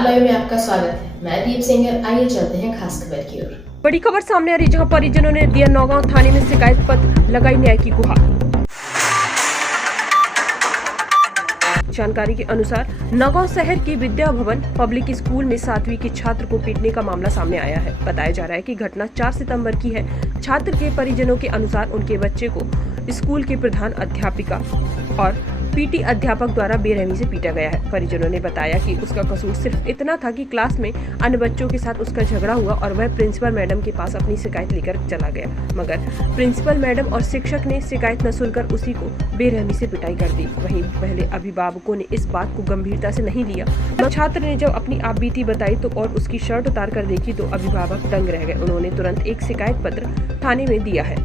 Star live में आपका स्वागत है। मैं दीप सिंगर। आइए चलते हैं खास खबर की ओर। बड़ी खबर सामने आ रही, जहां परिजनों ने दिया नौगांव थाने में शिकायत पत्र, लगाई न्याय की गुहार। जानकारी के अनुसार नौगांव शहर के विद्या भवन पब्लिक स्कूल में 7वीं की छात्र को पीटने का मामला सामने आया है। बताया जा रहा है कि घटना 4 सितंबर की है। छात्र के परिजनों के अनुसार उनके बच्चे को स्कूल के प्रधान अध्यापिका और पीटी अध्यापक द्वारा बेरहमी से पीटा गया है। परिजनों ने बताया कि उसका कसूर सिर्फ इतना था कि क्लास में अन्य बच्चों के साथ उसका झगड़ा हुआ और वह प्रिंसिपल मैडम के पास अपनी शिकायत लेकर चला गया, मगर प्रिंसिपल मैडम और शिक्षक ने शिकायत न सुनकर उसी को बेरहमी से पिटाई कर दी। वहीं पहले अभिभावकों ने इस बात को गंभीरता से नहीं लिया, मगर छात्र ने जब अपनी आपबीती बताई तो और उसकी शर्ट उतार कर देखी तो अभिभावक दंग रह गए। उन्होंने तुरंत एक शिकायत पत्र थाने में दिया है।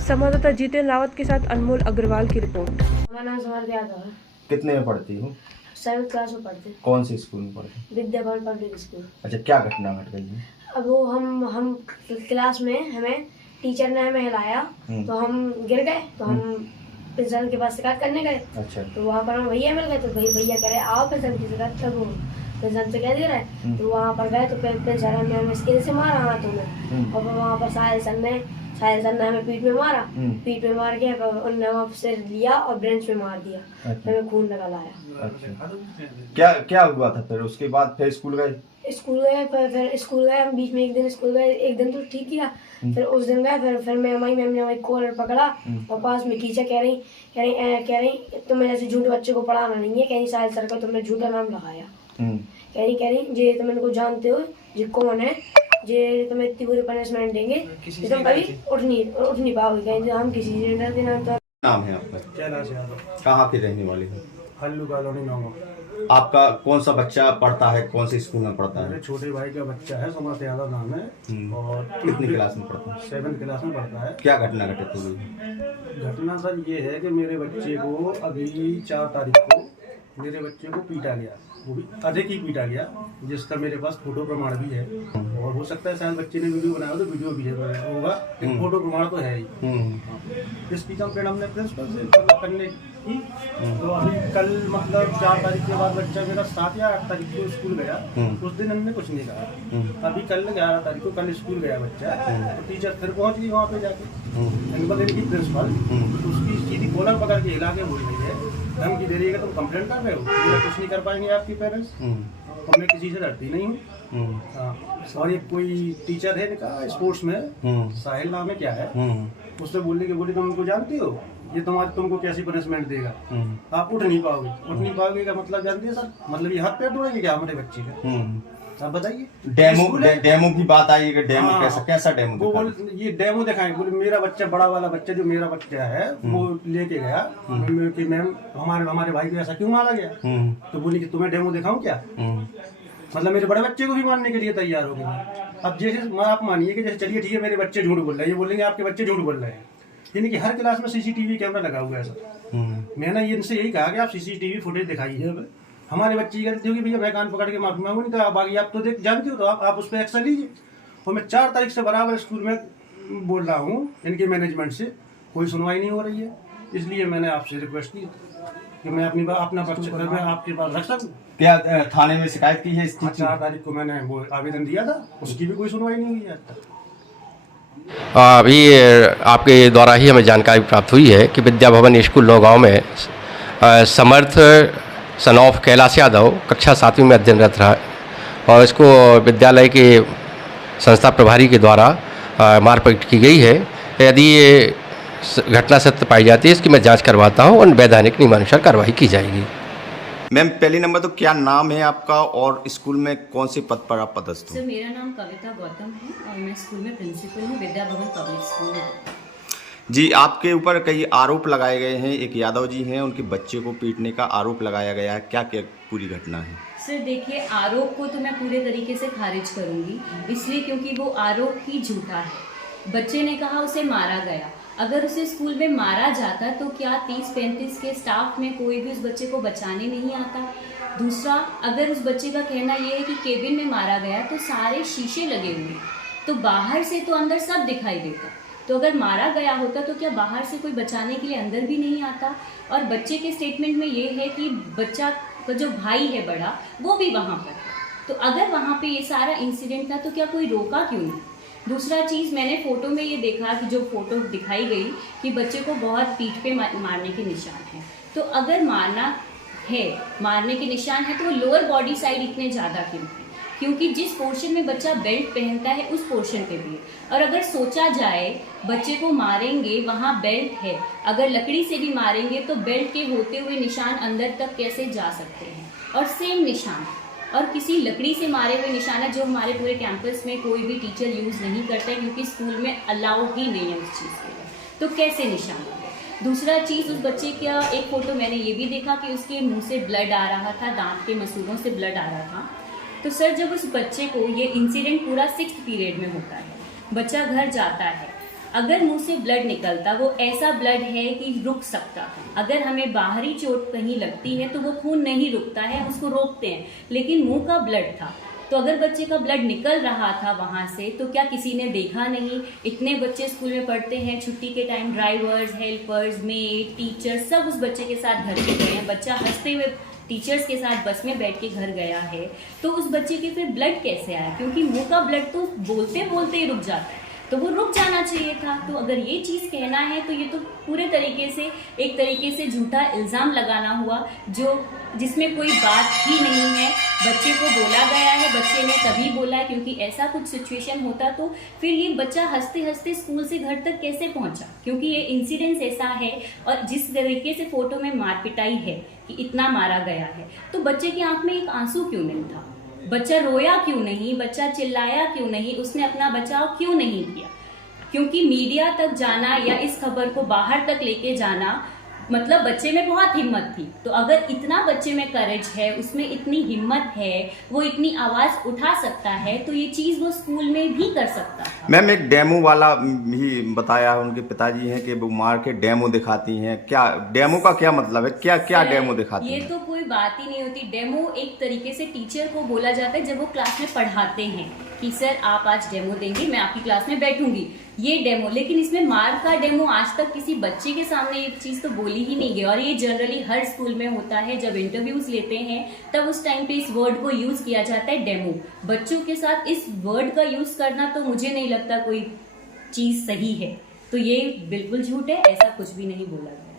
संवाददाता जितेंद्र रावत के साथ अनमोल अग्रवाल की रिपोर्ट। कितने में पढ़ती हो? 7th क्लास में पढ़ते। कौन से स्कूल में पढ़ते? Vidya Bhavan public school. अच्छा, क्या घटना घट गई है? अब वो हम क्लास में हमें टीचर ने हमें हिलाया तो हम गिर गए, तो हम प्रिंसिपल के पास शिकायत करने गए। अच्छा। तो वहाँ पर हम भैया मिल गए, तो भैया कह रहे आओ प्रिंसिपल की शिकायत, तब वो प्रिंसिपल से कह दे रहा है। तो वहाँ पर गए तो प्रिंसिपल ने हमें स्केल से मारा हाथों में, और वहाँ पर साहिल सर ने हमें पीठ में मारा। पीठ में मार के उन्होंने वहाँ से लिया और ब्रेंच पे मार दिया। अच्छा। हमें खून निकल आया। अच्छा, क्या हुआ था फिर? उसके बाद फिर स्कूल गए? फिर स्कूल गए हम, बीच में एक दिन स्कूल गए, एक दिन तो ठीक किया। फिर उस दिन गए, फिर मैम ने हमारी कॉलर पकड़ा और पास में खींचा। कह रही तुम्हें जैसे झूठे बच्चे को पढ़ाना नहीं है, कह रही साहिल सर का तुमने झूठा नाम लगाया। कह रही जे तुम इनको जानते हो जे कौन है, जे तुम्हें इतनी बुरी पनिशमेंट देंगे कि तुम कभी उठ नहीं पाओगे। कहीं हम किसी से डरते ना। तो नाम है आपका? कैलाश यादव। कहाँ के रहने वाले हैं? हल्लू कॉलोनी नौगांव। आपका कौन सा बच्चा पढ़ता है? कौन से स्कूल में पढ़ता है? मेरे छोटे भाई का बच्चा है, समर्थ यादव नाम है, और कितनी क्लास में पढ़ता है? 7th क्लास में पढ़ता है। क्या घटना घटित हुई? घटना सर ये है कि मेरे बच्चे को अभी 4 तारीख को मेरे बच्चे को पीटा गया, वो भी अधिक ही पीटा गया, जिसका मेरे पास फोटो प्रमाण भी है। और हो सकता है शायद बच्चे ने वीडियो बनाया तो वीडियो भी होगा, फोटो प्रमाण तो है ही। इसकी कंप्लेंट हमने प्रिंसिपल से करने की। तो अभी कल मतलब 4 तारीख के बाद बच्चा मेरा 7 या 8 तारीख को स्कूल गया। उस दिन हमने कुछ नहीं कहा। अभी कल 11 तारीख को कल स्कूल गया बच्चा, तो टीचर फिर पहुंच गई वहाँ पे जाके, प्रिंसिपल उसकी सीधी कॉलर पकड़ के हिला के बोल रही है, धमकी दे रही है कि तुम कंप्लेंट कर रहे हो, मेरा कुछ नहीं कर पाएंगे आपके पेरेंट्स, और मैं किसी से डरती नहीं हूँ। और ये कोई टीचर है इनका स्पोर्ट्स में, साहिल नाम है क्या है, उससे बोलने की बोली तुम उनको जानती हो, ये तुमको कैसी पनिशमेंट देगा, आप उठ नहीं पाओगे का मतलब जानती है सर? मतलब ये हाथ पैर तोड़ेंगे क्या हमारे बच्चे का? आप बताइए। डेमो की बात आई है, डेमो कैसा डेमो? वो ये डेमो दिखाएंगे, बोले मेरा बच्चा, बड़ा वाला बच्चा जो मेरा बच्चा है वो लेके गया कि मैम हमारे भाई को ऐसा क्यों मारा गया। तो बोली कि तुम्हें डेमो दिखाऊं क्या? मतलब मेरे बड़े बच्चे को भी मारने के लिए तैयार हो गए। अब जैसे आप मानिए कि जैसे चलिए ठीक है मेरे बच्चे झूठ बोल रहे हैं, ये बोलेंगे आपके बच्चे झूठ बोल रहे हैं, यानी कि हर क्लास में सीसीटीवी कैमरा लगा हुआ है सर। मैंने इनसे यही कहा कि आप सीसीटीवी फुटेज दिखाइए, हमारे बच्चे की गलती होगी भैया, मैं कान पकड़ के माफी मांगू, नहीं तो आप आगे आप तो जानते हो, तो आप उस पर एक्शन लीजिए। और मैं 4 तारीख से बराबर स्कूल में बोल रहा हूँ, इनके मैनेजमेंट से कोई सुनवाई नहीं हो रही है, इसलिए मैंने आपसे रिक्वेस्ट की कि मैं अपना बच्चा मैं आपके पास रख सकूँ। क्या थाने में शिकायत की है इसकी? 4 तारीख को मैंने वो आवेदन दिया था, उसकी भी कोई सुनवाई नहीं हुई है आज तक। अभी आपके द्वारा ही हमें जानकारी प्राप्त हुई है कि विद्या भवन स्कूल नौगांव में समर्थ सन ऑफ कैलाश यादव कक्षा 7वीं में अध्ययनरत रहा, और इसको विद्यालय के संस्था प्रभारी के द्वारा मारपीट की गई है। यदि ये घटना सत्य पाई जाती है, इसकी मैं जांच करवाता हूं और वैधानिक नियमानुसार कार्रवाई की जाएगी। मैम, पहली नंबर तो क्या नाम है आपका और स्कूल में कौन से पद पर आप पदस्थ हो? सर, मेरा नाम कविता गौतम है और मैं स्कूल में प्रिंसिपल हूँ, विद्या भवन पब्लिक स्कूल में। जी, आपके ऊपर कई आरोप लगाए गए हैं। एक यादव जी हैं, उनके बच्चे को पीटने का आरोप लगाया गया है, क्या क्या पूरी घटना है? सर देखिए, आरोप को तो मैं पूरे तरीके से खारिज करूँगी, इसलिए क्योंकि वो आरोप ही झूठा है। बच्चे ने कहा उसे मारा गया, अगर उसे स्कूल में मारा जाता तो क्या 30-35 के स्टाफ में कोई भी उस बच्चे को बचाने नहीं आता? दूसरा, अगर उस बच्चे का कहना ये है कि केबिन में मारा गया तो सारे शीशे लगे हुए, तो बाहर से तो अंदर सब दिखाई देता, तो अगर मारा गया होता तो क्या बाहर से कोई बचाने के लिए अंदर भी नहीं आता? और बच्चे के स्टेटमेंट में ये है कि बच्चा आपका जो भाई है बड़ा वो भी वहाँ पर था। तो अगर वहाँ पे ये सारा इंसिडेंट था तो क्या कोई रोका क्यों नहीं? दूसरा चीज़, मैंने फ़ोटो में ये देखा कि जो फ़ोटो दिखाई गई कि बच्चे को बहुत पीठ पे मारने के निशान हैं। तो अगर मारने के निशान है तो वो लोअर बॉडी साइड इतने ज़्यादा क्यों है? क्योंकि जिस पोर्शन में बच्चा बेल्ट पहनता है उस पोर्शन पे भी है। और अगर सोचा जाए बच्चे को मारेंगे, वहाँ बेल्ट है, अगर लकड़ी से भी मारेंगे तो बेल्ट के होते हुए निशान अंदर तक कैसे जा सकते हैं? और सेम निशान और किसी लकड़ी से मारे हुए निशान है जो हमारे पूरे कैंपस में कोई भी टीचर यूज़ नहीं करता है, क्योंकि स्कूल में अलाउ ही नहीं है उस चीज़ के लिए। तो कैसे निशान है? दूसरा चीज़, उस बच्चे का एक फ़ोटो मैंने ये भी देखा कि उसके मुंह से ब्लड आ रहा था, दांत के मसूड़ों से ब्लड आ रहा था। तो सर, जब उस बच्चे को, ये इंसिडेंट पूरा 6th पीरियड में होता है, बच्चा घर जाता है, अगर मुंह से ब्लड निकलता, वो ऐसा ब्लड है कि रुक सकता था। अगर हमें बाहरी चोट कहीं लगती है तो वो खून नहीं रुकता है, उसको रोकते हैं, लेकिन मुंह का ब्लड था। तो अगर बच्चे का ब्लड निकल रहा था वहाँ से तो क्या किसी ने देखा नहीं? इतने बच्चे स्कूल में पढ़ते हैं, छुट्टी के time drivers, helpers, made, teachers सब उस बच्चे के साथ घर पे गए हैं। बच्चा हंसते हुए टीचर्स के साथ बस में बैठ के घर गया है, तो उस बच्चे के फिर ब्लड कैसे आया? क्योंकि मुंह का ब्लड तो बोलते बोलते ही रुक जाता है, तो वो रुक जाना चाहिए था। तो अगर ये चीज़ कहना है तो ये तो पूरे तरीके से एक तरीके से झूठा इल्ज़ाम लगाना हुआ, जिसमें कोई बात ही नहीं है। बच्चे को बोला गया है, बच्चे ने तभी बोला है क्योंकि ऐसा कुछ सिचुएशन होता तो फिर ये बच्चा हंसते हंसते स्कूल से घर तक कैसे पहुंचा? क्योंकि ये इंसिडेंस ऐसा है और जिस तरीके से फ़ोटो में मार पिटाई है कि इतना मारा गया है, तो बच्चे की आंख में एक आंसू क्यों नहीं था? बच्चा रोया क्यों नहीं? बच्चा चिल्लाया क्यों नहीं? उसने अपना बचाव क्यों नहीं किया? क्योंकि मीडिया तक जाना या इस खबर को बाहर तक लेके जाना, मतलब बच्चे में बहुत हिम्मत थी। तो अगर इतना बच्चे में करेज है, उसमें इतनी हिम्मत है, वो इतनी आवाज़ उठा सकता है, तो ये चीज़ वो स्कूल में भी कर सकता था। मैम, एक डेमो वाला भी बताया, उनके पिताजी हैं कि वो मार के डेमो दिखाती हैं। क्या डेमो का क्या मतलब है? क्या क्या डेमो दिखाती हैं? ये तो कोई बात ही नहीं होती। डेमो एक तरीके से टीचर को बोला जाता है जब वो क्लास में पढ़ाते हैं कि सर आप आज डेमो देंगे, मैं आपकी क्लास में बैठूंगी, ये डेमो। लेकिन इसमें मार का डेमो आज तक किसी बच्चे के सामने ये चीज़ तो बोली ही नहीं गई। और ये जनरली हर स्कूल में होता है, जब इंटरव्यूज लेते हैं तब उस टाइम पे इस वर्ड को यूज़ किया जाता है, डेमो। बच्चों के साथ इस वर्ड का यूज़ करना तो मुझे नहीं लगता कोई चीज़ सही है। तो ये बिल्कुल झूठ है, ऐसा कुछ भी नहीं बोला गया।